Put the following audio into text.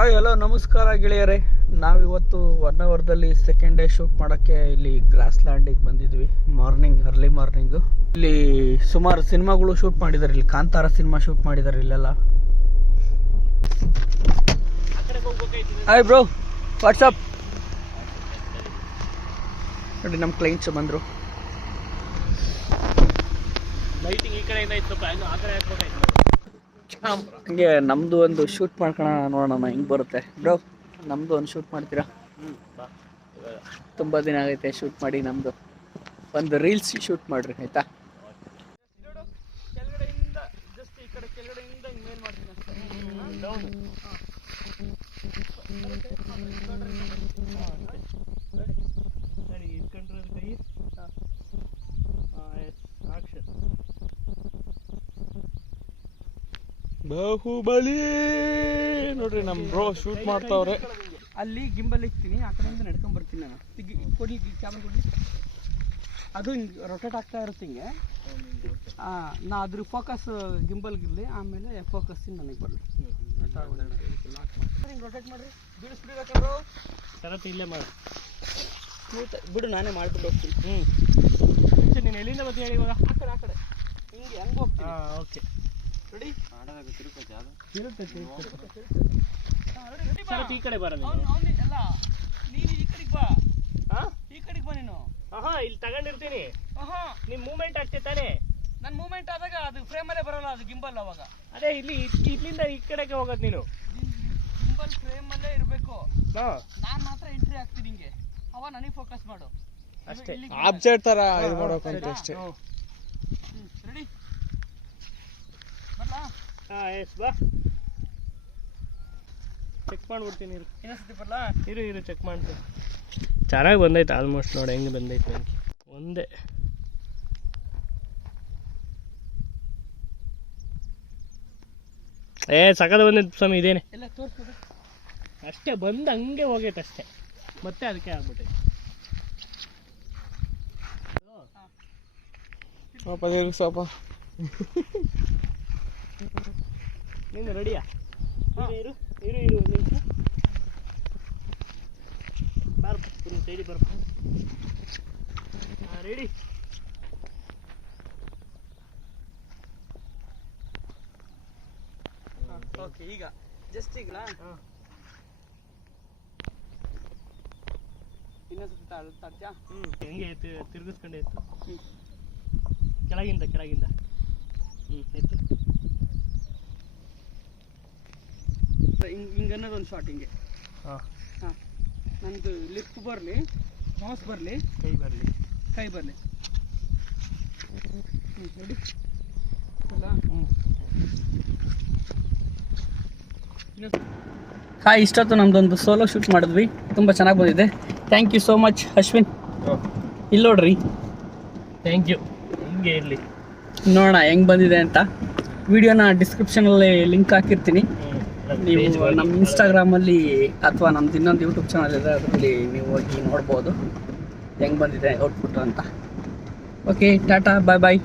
Hi, hello, ನಮಸ್ಕಾರ ಗೆಳೆಯರೇ. ನಾವಿವತ್ತು ಒನ್ ಅವರ್ದಲ್ಲಿ ಸೆಕೆಂಡ್ ಡೇ ಶೂಟ್ ಮಾಡೋಕ್ಕೆ ಇಲ್ಲಿ ಗ್ರಾಸ್ ಲ್ಯಾಂಡಿಗೆ ಬಂದಿದ್ವಿ. ಮಾರ್ನಿಂಗ್ ಅರ್ಲಿ ಮಾರ್ನಿಂಗು ಇಲ್ಲಿ ಸುಮಾರು ಸಿನಿಮಾಗಳು ಶೂಟ್ ಮಾಡಿದ್ದಾರೆ ಇಲ್ಲಿ ಕಾಂತಾರ ಸಿನಿಮಾ ಶೂಟ್ ಮಾಡಿದ್ದಾರೆ ಇಲ್ಲೆಲ್ಲ. ಹಾಯ್ ಬ್ರೋ ವಾಟ್ಸಪ್ ನೋಡಿ ನಮ್ಮ ಕ್ಲೈಂಟ್ಸ್ ಬಂದರು. ಲೈಟಿಂಗ್ ಈ ಕಡೆಯಿಂದ ಇತ್ತು ಆ ಕಡೆ ಹಾಕ್ಬೇಕಾಯ್ತು. ಹಂಗೆ ನಮ್ಮದು ಒಂದು ಶೂಟ್ ಮಾಡ್ಕೊಳ ನೋಡೋಣ ಹೆಂಗೆ ಬರುತ್ತೆ. ಬ್ರೋ ನಮ್ಮದು ಒಂದು ಶೂಟ್ ಮಾಡ್ತೀರಾ? ತುಂಬ ದಿನ ಆಗೈತೆ ಶೂಟ್ ಮಾಡಿ ನಮ್ಮದು ಒಂದು ರೀಲ್ಸ್ ಶೂಟ್ ಮಾಡ್ರಿ, ಆಯ್ತಾ? ಡೌನ್ ಸರಿ ಇಟ್ಕೊಂಡ್ರೆ ಕೈ ಎಸ್ ಆಕ್ಷನ್ ಬಾಹುಬಲಿ. ನೋಡ್ರಿ ನಮ್ ಬ್ರೋ ಶೂಟ್ ಮಾಡ್ತಾವ್ರೆ. ಅಲ್ಲಿ ಗಿಂಬಲ್ ಇಕ್ತೀನಿ ಆ ಕಡೆಯಿಂದ ನಡ್ಕೊಂಡ್ ಬರ್ತೀನಿ ನಾನು. ಕೊಡಿ ಕೊಡ್ಲಿ ಕ್ಯಾಮ್ರಾ ಕೊಡ್ಲಿ ಅದು ಹಿಂಗೆ ರೊಟೇಟ್ ಆಗ್ತಾ ಇರುತ್ತೆ ಹಿಂಗೆ. ಆ, ನಾ ಅದ್ರ ಫೋಕಸ್ ಗಿಂಬಲ್ಗಿರಲಿ ಆಮೇಲೆ ಫೋಕಸ್ ನನಗೆ ಬರಲಿ. ರೊಟೇಟ್ ಮಾಡ್ರಿ. ಬಿಡಿಸ್ಬಿಡ್ಬೇಕಂದ್ರು ಶರತ್ ಇಲ್ಲೇ ಮಾಡಿ. ಬಿಡು ನಾನೇ ಮಾಡ್ಬಿಟ್ಟು ಹೋಗ್ತೀನಿ. ಹ್ಞೂ ನೀನು ಎಲ್ಲಿಂದ ಬರ್ತೀನಿ ಹೇಳಿ ಇವಾಗ? ಆ ಕಡೆ ಆ ಕಡೆ. ಹಿಂಗೆ ಹೆಂಗೆ ಹೋಗ್ತೀನಿ. ಹಾಂ ಓಕೆ. ಈ ಕಡೆ ಬರ ನೀನು. ಅಲ್ಲ ನೀನು ಈ ಕಡೆಗೆ ಬಾ. ಹಾಂ ಈ ಕಡೆಗೆ ಬಾ ನೀನು. ಹಾಂ ಇಲ್ಲಿ ತಗೊಂಡಿರ್ತೀನಿ. ಆಹಾ. ನಿಮ್ ಮೂಮೆಂಟ್ ಆಗ್ತೈತೆ ತಾನೇ? ನನ್ನ ಮೂಮೆಂಟ್ ಆದಾಗ ಅದು ಫ್ರೇಮಲ್ಲೇ ಬರಲ್ಲ ಅದು ಗಿಂಬಲ್ ಅವಾಗ. ಅದೇ ಇಲ್ಲಿ ಇಲ್ಲಿಂದ ಈ ಕಡೆಗೆ ಹೋಗೋದು ನೀನು. ಗಿಂಬಲ್ ಫ್ರೇಮಲ್ಲೇ ಇರಬೇಕು. ಹಾ. ನಾನು ಮಾತ್ರ ಎಂಟ್ರಿ ಆಗ್ತೀನಿ ಹಿಂಗೆ. ಅವ ನನಗೆ ಫೋಕಸ್ ಮಾಡು. ಅಷ್ಟೇ. ಆಬ್ಜೆಕ್ಟ್ ತರ ಇದು ಮಾಡೋಕಂತ ಅಷ್ಟೇ. ರೆಡಿ ಹಾಂ ಎಸ್ ಬಾ. ಚೆಕ್ ಮಾಡ್ಬಿಡ್ತೀನಿ ಇರು. ಇನ್ನೊಂದ್ಸತಿ ಬರ್ಲಾ? ಇರು ಇರು ಚೆಕ್ ಮಾಡ್ತೀನಿ. ಚೆನ್ನಾಗಿ ಬಂದೈತೆ ಆಲ್ಮೋಸ್ಟ್ ನೋಡಿ ಹೆಂಗೆ ಬಂದೈತೆ ನನಗೆ ಒಂದೇ. ಏ ಸಕದ ಬಂದೈತೆ ಸ್ವಾಮಿ ಇದೇನೆ. ಎಲ್ಲ ತೋರಿಸ್ಬೋದು ಅಷ್ಟೇ ಬಂದು ಹಂಗೆ ಹೋಗೈತೆ ಅಷ್ಟೇ. ಮತ್ತೆ ಅದಕ್ಕೆ ಆಗ್ಬಿಟ್ಟೈತೆ. ಸ್ವಲ್ಪ ನೀನು ರೆಡಿಯಾ ಇರು ಇರು ಇರು ಒಂದು ನಿಮಿಷ. ಬಾರಪ್ಪ ಒಂದು ಸೈಡಿ ಬರಪ್ಪ ಹಾಂ ರೆಡಿ ಓಕೆ ಈಗ ಜಸ್ಟ್ ಈಗ ಇನ್ನೊಂದು ತಾಳ್ತ್ಯಾ ಹ್ಞೂ ಹೆಂಗೆ ತಿರುಗಿಸ್ಕೊಂಡೆ ತಿರ್ಗಿಸ್ಕೊಂಡೆ ಇತ್ತು ಕೆಳಗಿಂದ ಕೆಳಗಿಂದ. ಹ್ಞೂ ಎತ್ತು ಹಿಂಗೆ ಹಿಂಗೆ ಅನ್ನೋದು ಒಂದು ಶಾರ್ಟ್ ಹಿಂಗೆ. ಹಾಂ. ಹಾಂ. ನಂದು ಲಿಪ್ ಬರಲಿ ಮೌಸ್ ಬರಲಿ ಕೈ ಬರಲಿ. ಕೈ ಬರಲಿ. ಹ್ಞೂ ಅಲ್ಲ? ಹ್ಞೂ ಹಾಯ್ ಇಷ್ಟೊತ್ತು ನಮ್ದೊಂದು ಸೋಲೋ ಶೂಟ್ ಮಾಡಿದ್ವಿ. ತುಂಬ ಚೆನ್ನಾಗಿ ಬಂದಿದೆ. Thank you so much Ashwin ಇಲ್ಲಿ ನೋಡ್ರಿ. ಥ್ಯಾಂಕ್ ಯು ಹಿಂಗೆ ಇರಲಿ. ನೋಡೋಣ ಹೆಂಗೆ ಬಂದಿದೆ ಅಂತ. ವಿಡಿಯೋನ ಡಿಸ್ಕ್ರಿಪ್ಷನಲ್ಲಿ ಲಿಂಕ್ ಹಾಕಿರ್ತೀನಿ. ನೀವು ನಮ್ಮ ಇನ್ಸ್ಟಾಗ್ರಾಮಲ್ಲಿ ಅಥವಾ ನಮ್ದು ಇನ್ನೊಂದು ಯೂಟ್ಯೂಬ್ ಚಾನಲ್ ಇದೆ ಅದರಲ್ಲಿ ನೀವು ಹೋಗಿ ನೋಡ್ಬೋದು. ಹೆಂಗೆ ಬಂದಿದೆ ಔಟ್ಪುಟ್ ಅಂತ. ಓಕೆ ಟಾಟಾ ಬಾಯ್ ಬಾಯ್